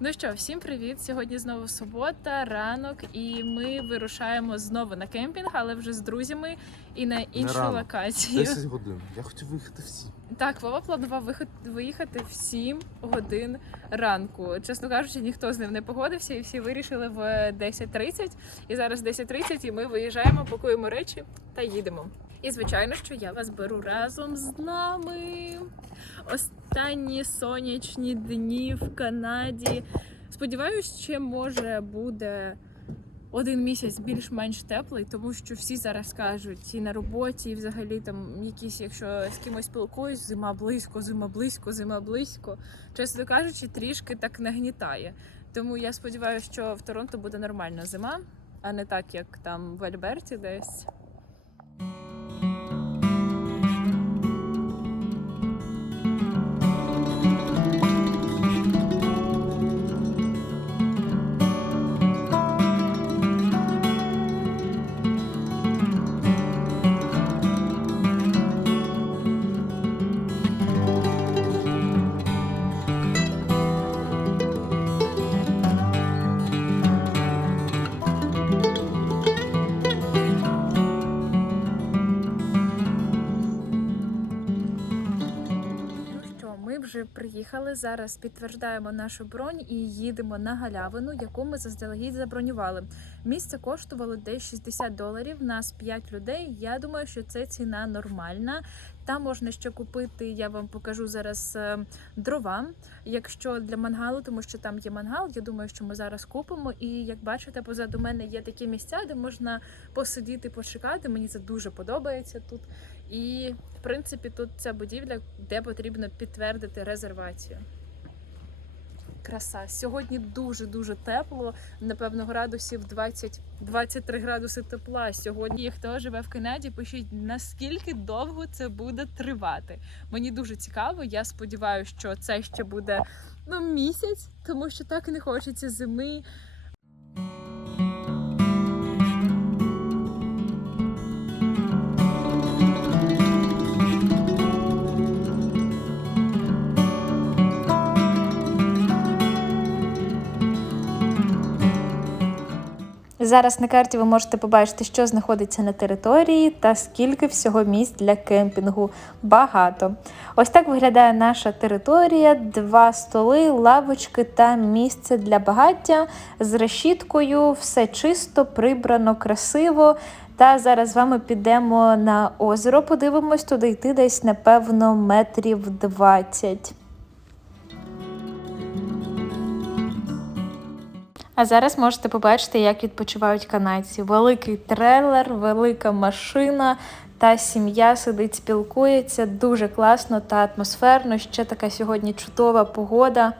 Ну що, всім привіт! Сьогодні знову субота, ранок, і ми вирушаємо знову на кемпінг, але вже з друзями і на іншу ранок. локацію. 10 годин. Я хотів виїхати всі. Так, Вова планував виход- виїхати в 7 годин ранку. Чесно кажучи, ніхто з ним не погодився, і всі вирішили в 10.30. І зараз 10.30, і ми виїжджаємо, пакуємо речі та їдемо. І звичайно, що я вас беру разом з нами. Останні сонячні дні в Канаді. Сподіваюсь, ще може буде один місяць більш-менш теплий, тому що всі зараз кажуть і на роботі, і взагалі там якісь, якщо з кимось спілкуюсь, зима близько, зима близько, зима близько. Чесно кажучи, трішки так нагнітає. Тому я сподіваюся, що в Торонто буде нормальна зима, а не так, як там в Альберті десь. Вже приїхали. Зараз підтверждаємо нашу бронь і їдемо на галявину, яку ми заздалегідь забронювали. Місце коштувало десь 60 доларів. Нас 5 людей. Я думаю, що це ціна нормальна. Там можна ще купити. Я вам покажу зараз е, дрова. Якщо для мангалу, тому що там є мангал, я думаю, що ми зараз купимо. І як бачите, позаду мене є такі місця, де можна посидіти, почекати. Мені це дуже подобається тут. І в принципі тут ця будівля, де потрібно підтвердити резервацію. Краса. Сьогодні дуже дуже тепло. Напевно, градусів 20 23 градуси тепла. Сьогодні І хто живе в Канаді, пишіть наскільки довго це буде тривати. Мені дуже цікаво. Я сподіваюся, що це ще буде ну місяць, тому що так не хочеться зими. Зараз на карті ви можете побачити, що знаходиться на території та скільки всього місць для кемпінгу. Багато. Ось так виглядає наша територія: два столи, лавочки та місце для багаття з решіткою. Все чисто, прибрано, красиво. Та зараз з вами підемо на озеро, подивимось туди йти десь, напевно, метрів 20. А зараз можете побачити, як відпочивають канадці. Великий трейлер, велика машина та сім'я сидить, спілкується. Дуже класно та атмосферно. Ще така сьогодні чудова погода.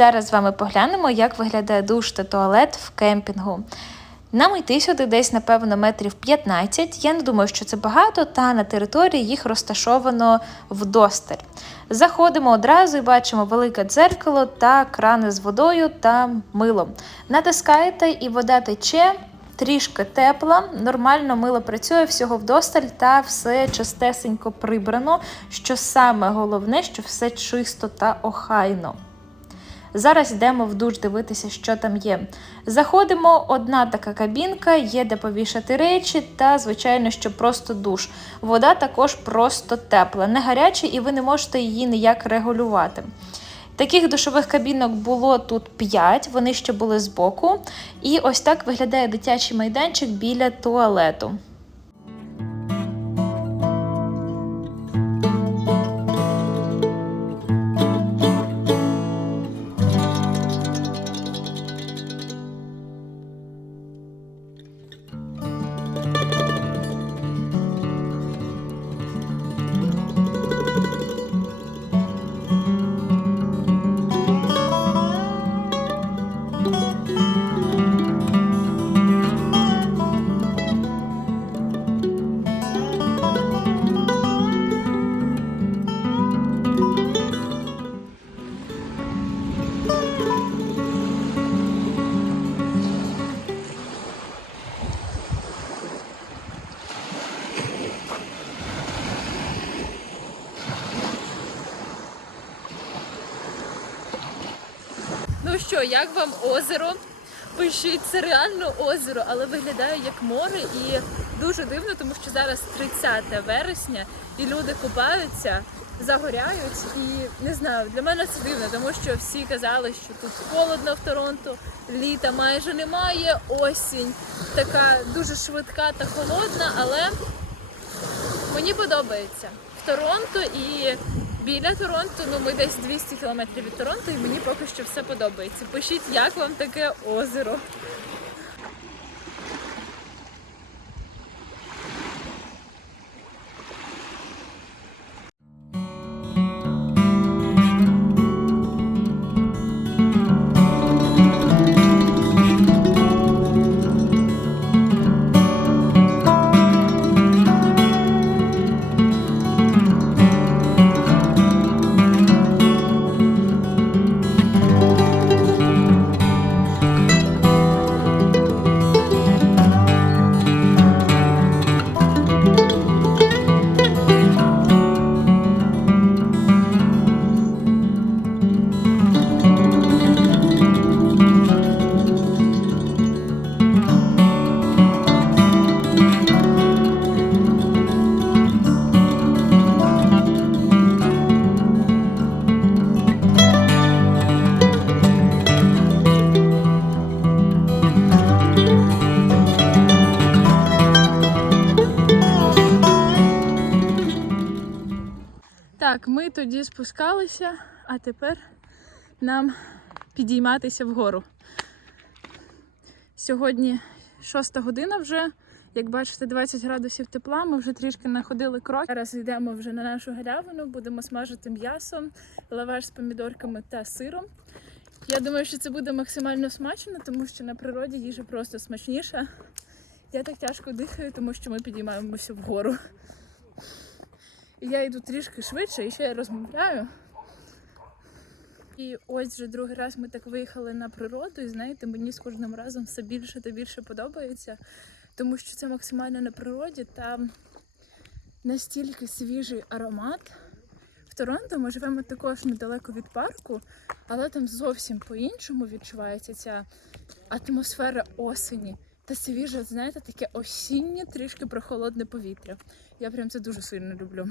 Зараз з вами поглянемо, як виглядає душ та туалет в кемпінгу. Нам йти сюди десь, напевно, метрів 15. Я не думаю, що це багато, та на території їх розташовано вдосталь. Заходимо одразу і бачимо велике дзеркало та крани з водою та милом. Натискаєте, і вода тече. Трішки тепла, нормально мило працює, всього вдосталь та все чистесенько прибрано. Що саме головне, що все чисто та охайно. Зараз йдемо в душ дивитися, що там є. Заходимо, одна така кабінка, є де повішати речі, та, звичайно, що просто душ. Вода також просто тепла, не гаряча, і ви не можете її ніяк регулювати. Таких душових кабінок було тут 5, вони ще були збоку. І ось так виглядає дитячий майданчик біля туалету. Як вам озеро? Пишіть, це реально озеро, але виглядає як море і дуже дивно, тому що зараз 30 вересня і люди купаються, загоряють. І не знаю, для мене це дивно, тому що всі казали, що тут холодно в Торонто, літа майже немає, осінь така дуже швидка та холодна, але мені подобається. В Торонто і біля Торонто, ну ми десь 200 кілометрів від Торонто, і мені поки що все подобається. Пишіть, як вам таке озеро. Ми тоді спускалися, а тепер нам підійматися вгору. Сьогодні шоста година вже. Як бачите, 20 градусів тепла. Ми вже трішки находили крок. Зараз йдемо вже на нашу галявину, будемо смажити м'ясо, лаваш з помідорками та сиром. Я думаю, що це буде максимально смачно, тому що на природі їжа просто смачніша. Я так тяжко дихаю, тому що ми підіймаємося вгору. І я йду трішки швидше, і ще я розмовляю. І ось вже другий раз ми так виїхали на природу, і знаєте, мені з кожним разом все більше та більше подобається, тому що це максимально на природі та настільки свіжий аромат. В Торонто ми живемо також недалеко від парку, але там зовсім по-іншому відчувається ця атмосфера осені та свіже, знаєте, таке осіннє, трішки прохолодне повітря. Я прям це дуже сильно люблю.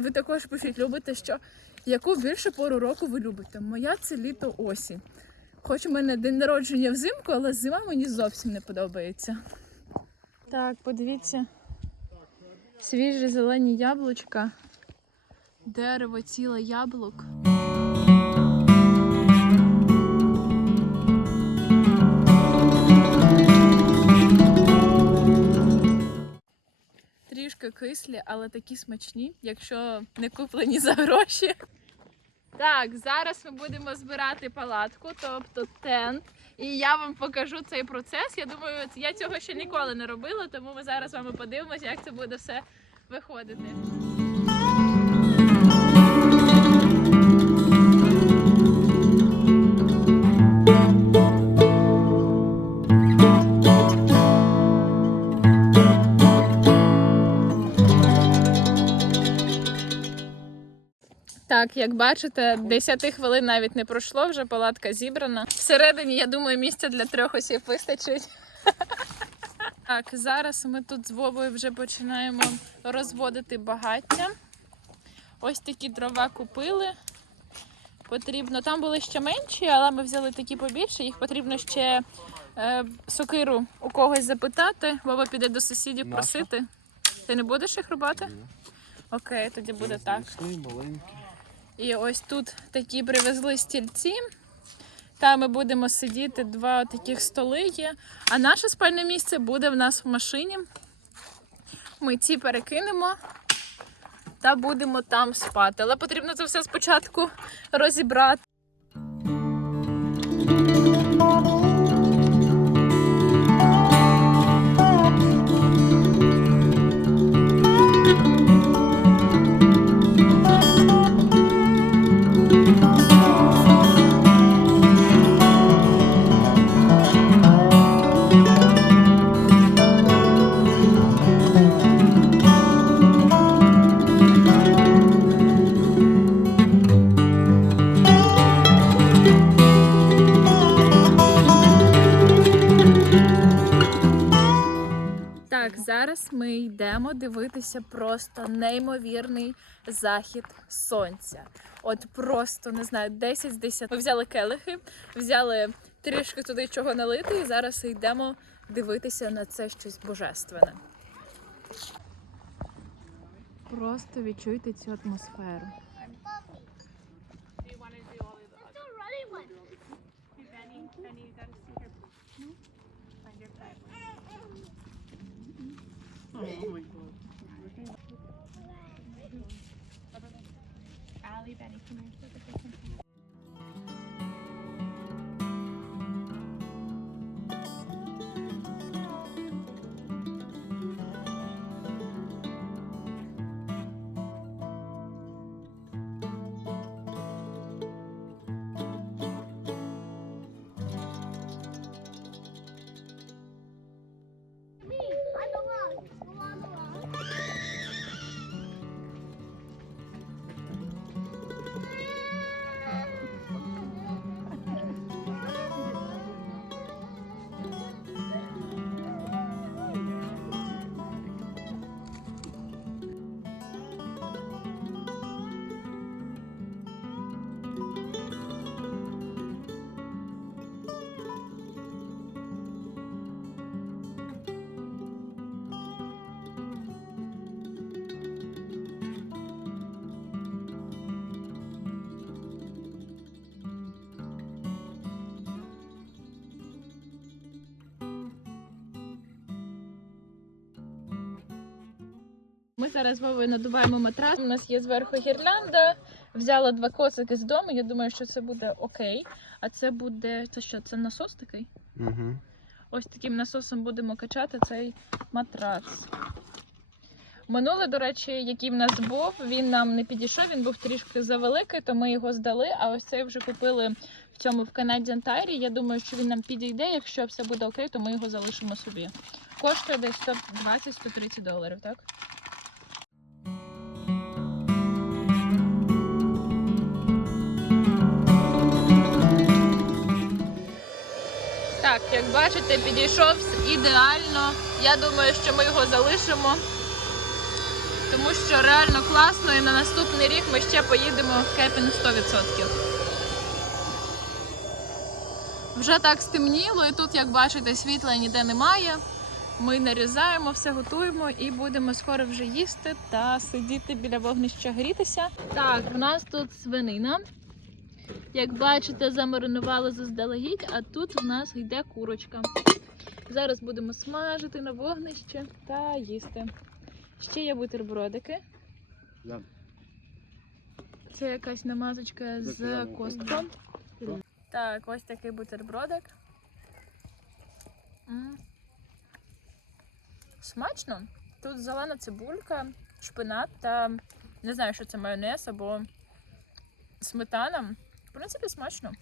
Ви також пишіть, любите, що яку більше пору року ви любите? Моя це літо осінь. Хоч у мене день народження взимку, але зима мені зовсім не подобається. Так, подивіться. Свіжі зелені яблучка. Дерево ціле яблук. Трішки кислі, але такі смачні, якщо не куплені за гроші. Так, зараз ми будемо збирати палатку, тобто тент. І я вам покажу цей процес. Я думаю, я цього ще ніколи не робила, тому ми зараз з вами подивимося, як це буде все виходити. Так, як бачите, 10 хвилин навіть не пройшло, вже палатка зібрана. Всередині, я думаю, місця для трьох осіб вистачить. Так, зараз ми тут з Вовою вже починаємо розводити багаття. Ось такі дрова купили. Потрібно, там були ще менші, але ми взяли такі побільше. Їх потрібно ще е, сокиру у когось запитати. Вова піде до сусідів просити. Ти не будеш їх рубати? Окей, тоді буде так. Маленькі. І ось тут такі привезли стільці. Там ми будемо сидіти, два таких столи є. А наше спальне місце буде в нас в машині. Ми ці перекинемо та будемо там спати. Але потрібно це все спочатку розібрати. Дивитися просто неймовірний захід сонця. От просто не знаю, 10 з 10. Ми взяли келихи, взяли трішки туди чого налити, і зараз йдемо дивитися на це щось божественне. Просто відчуйте цю атмосферу. Me, Ми зараз з Вовою надуваємо матрас. У нас є зверху гірлянда. Взяла два косики з дому. Я думаю, що це буде окей. А це буде. Це що? Це насос такий? Угу. Ось таким насосом будемо качати цей матрас. Минуле, до речі, який в нас був, він нам не підійшов, він був трішки завеликий, то ми його здали. А ось цей вже купили в цьому в Canadian Tire. Я думаю, що він нам підійде. Якщо все буде окей, то ми його залишимо собі. Коштує десь 120-130 доларів, так? Як бачите, підійшов ідеально. Я думаю, що ми його залишимо. Тому що реально класно і на наступний рік ми ще поїдемо в кепінг 100%. Вже так стемніло, і тут, як бачите, світла ніде немає. Ми нарізаємо, все готуємо і будемо скоро вже їсти та сидіти біля вогнища грітися. Так, в нас тут свинина. Як бачите, замаринували заздалегідь, а тут в нас йде курочка. Зараз будемо смажити на вогнище та їсти. Ще є бутербродики. Да. Це якась намазочка з костком. Так, ось такий бутербродик. М. Смачно. Тут зелена цибулька, шпинат та не знаю, що це майонез або сметана. В принципі, смачно.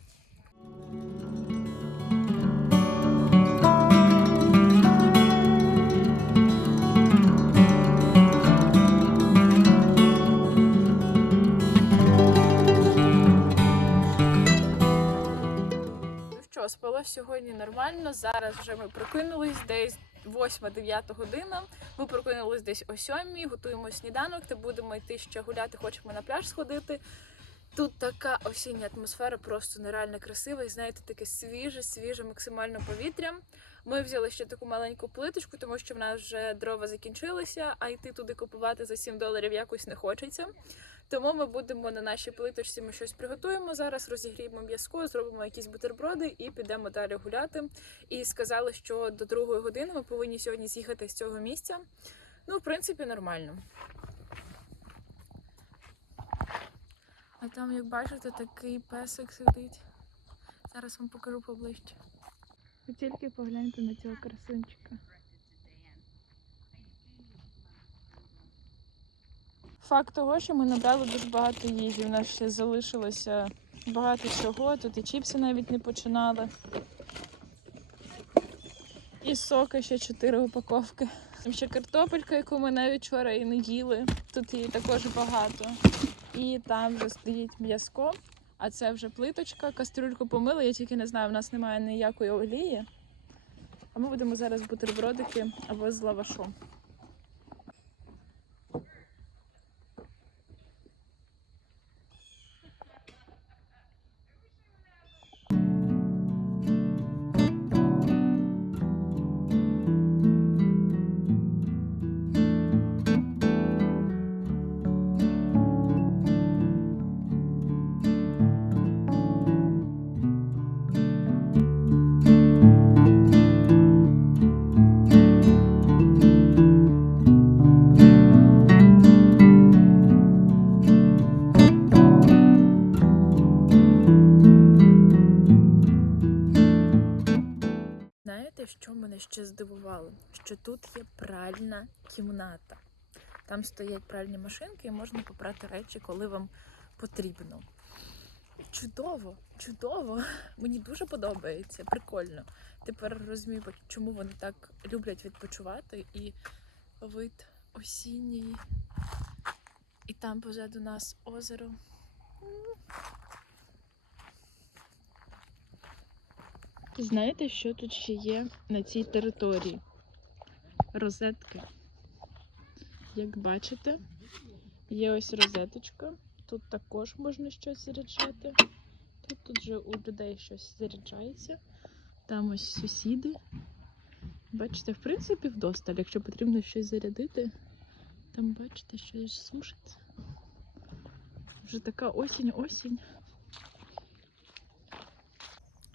Ну спалось сьогодні нормально. Зараз вже ми прокинулись десь 8-9 година. Ми прокинулись десь о 7, готуємо сніданок та будемо йти ще гуляти, хочемо на пляж сходити. Тут така осіння атмосфера, просто нереально красива. І знаєте, таке свіже, свіже, максимально повітря. Ми взяли ще таку маленьку плиточку, тому що в нас вже дрова закінчилися, а йти туди купувати за 7 доларів якось не хочеться. Тому ми будемо на нашій плиточці, ми щось приготуємо зараз, розігріємо м'язко, зробимо якісь бутерброди і підемо далі гуляти. І сказали, що до другої години ми повинні сьогодні з'їхати з цього місця. Ну, в принципі, нормально. А там, як бачите, такий песик сидить. Зараз вам покажу поближче. Ви тільки погляньте на цього красунчика. Факт того, що ми набрали дуже багато їжі. У нас ще залишилося багато чого. Тут і чіпси навіть не починали. І соки ще чотири упаковки. Там ще картопелька, яку ми навіть вчора і не їли. Тут її також багато. І там вже стоїть м'язко, а це вже плиточка. Кастрюльку помили, я тільки не знаю, в нас немає ніякої олії. А ми будемо зараз бутербродики або з лавашом. Що мене ще здивувало, що тут є пральна кімната. Там стоять пральні машинки і можна попрати речі, коли вам потрібно. Чудово, чудово. Мені дуже подобається, прикольно. Тепер розумію, чому вони так люблять відпочивати і вид осінній. І там позаду нас озеро. Знаєте, що тут ще є на цій території? Розетки. Як бачите, є ось розеточка. Тут також можна щось заряджати. Тут, тут же у людей щось заряджається. Там ось сусіди. Бачите, в принципі, вдосталь. Якщо потрібно щось зарядити, там бачите, щось сушиться. Вже така осінь-осінь.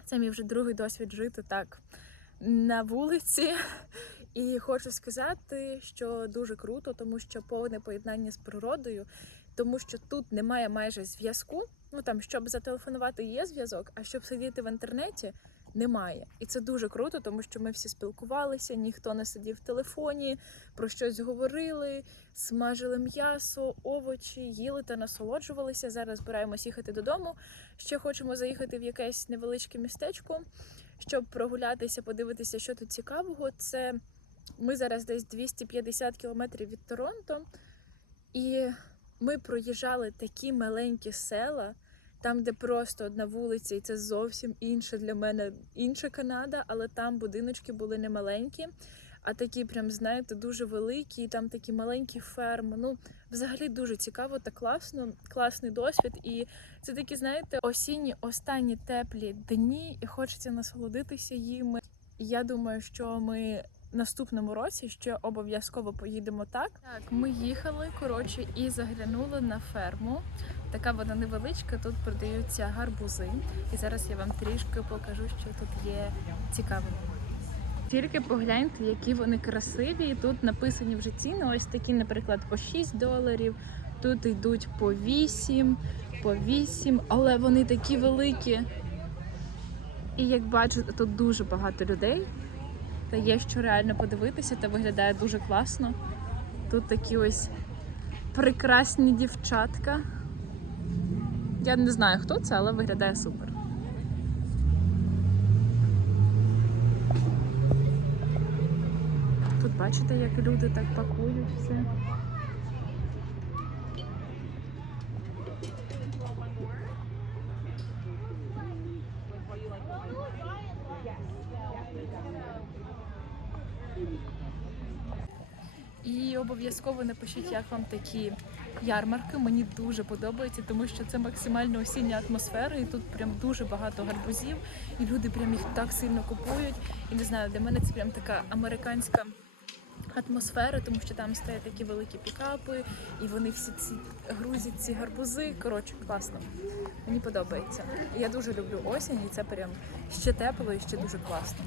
Це мій вже другий досвід жити так на вулиці. І хочу сказати, що дуже круто, тому що повне поєднання з природою, тому що тут немає майже зв'язку. Ну там, щоб зателефонувати, є зв'язок, а щоб сидіти в інтернеті, немає. І це дуже круто, тому що ми всі спілкувалися, ніхто не сидів в телефоні, про щось говорили, смажили м'ясо, овочі, їли та насолоджувалися. Зараз збираємось їхати додому. Ще хочемо заїхати в якесь невеличке містечко, щоб прогулятися, подивитися, що тут цікавого. Це ми зараз десь 250 кілометрів від Торонто, і ми проїжджали такі маленькі села, там, де просто одна вулиця, і це зовсім інша для мене інша Канада, але там будиночки були не маленькі, а такі, прям, знаєте, дуже великі, і там такі маленькі ферми. Ну, взагалі дуже цікаво та класно, класний досвід. І це такі, знаєте, осінні останні теплі дні, і хочеться насолодитися їми. Я думаю, що ми наступному році ще обов'язково поїдемо так. Так, ми їхали коротше і заглянули на ферму. Така вона невеличка. Тут продаються гарбузи. І зараз я вам трішки покажу, що тут є цікавого. Тільки погляньте, які вони красиві. Тут написані вже ціни. Ось такі, наприклад, по 6 доларів. Тут йдуть по 8, по 8, але вони такі великі. І як бачите, тут дуже багато людей. Та є що реально подивитися, та виглядає дуже класно. Тут такі ось прекрасні дівчатка. Я не знаю, хто це, але виглядає супер. Тут бачите, як люди так пакують все. І обов'язково напишіть, як вам такі ярмарки. Мені дуже подобається, тому що це максимально осіння атмосфера, і тут прям дуже багато гарбузів, і люди прям їх так сильно купують. І не знаю, для мене це прям така американська атмосфера, тому що там стоять такі великі пікапи, і вони всі ці грузять ці гарбузи. Коротше, класно. Мені подобається. Я дуже люблю осінь, і це прям ще тепло і ще дуже класно.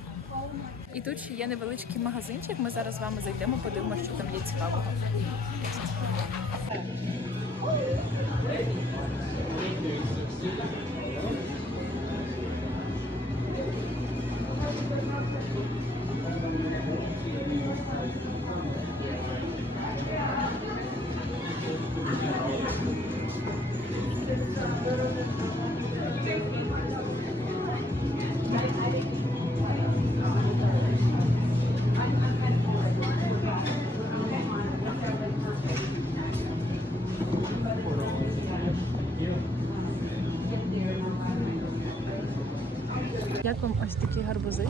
І тут ще є невеличкий магазинчик. Ми зараз з вами зайдемо, подивимося, що там є цікавого. Як вам ось такі гарбузи?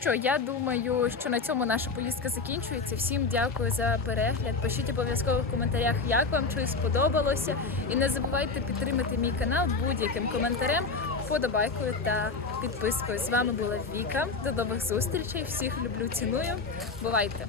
Що, я думаю, що на цьому наша поїздка закінчується. Всім дякую за перегляд. Пишіть обов'язково в коментарях, як вам чи сподобалося. І не забувайте підтримати мій канал будь-яким коментарем, вподобайкою та підпискою. З вами була Віка. До нових зустрічей. Всіх люблю, ціную. Бувайте!